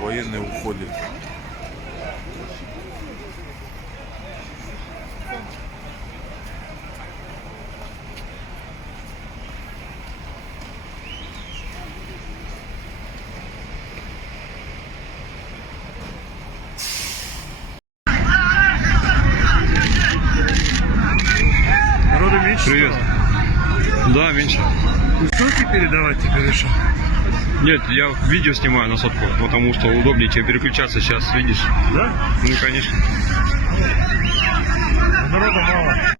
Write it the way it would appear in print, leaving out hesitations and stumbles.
Военные уходят. Народу меньше? Привет. Да, меньше. Сотки передавать теперь еще? Нет, я видео снимаю на сотку, потому что удобнее тебе переключаться сейчас, видишь? Да? Ну, конечно. Народу мало.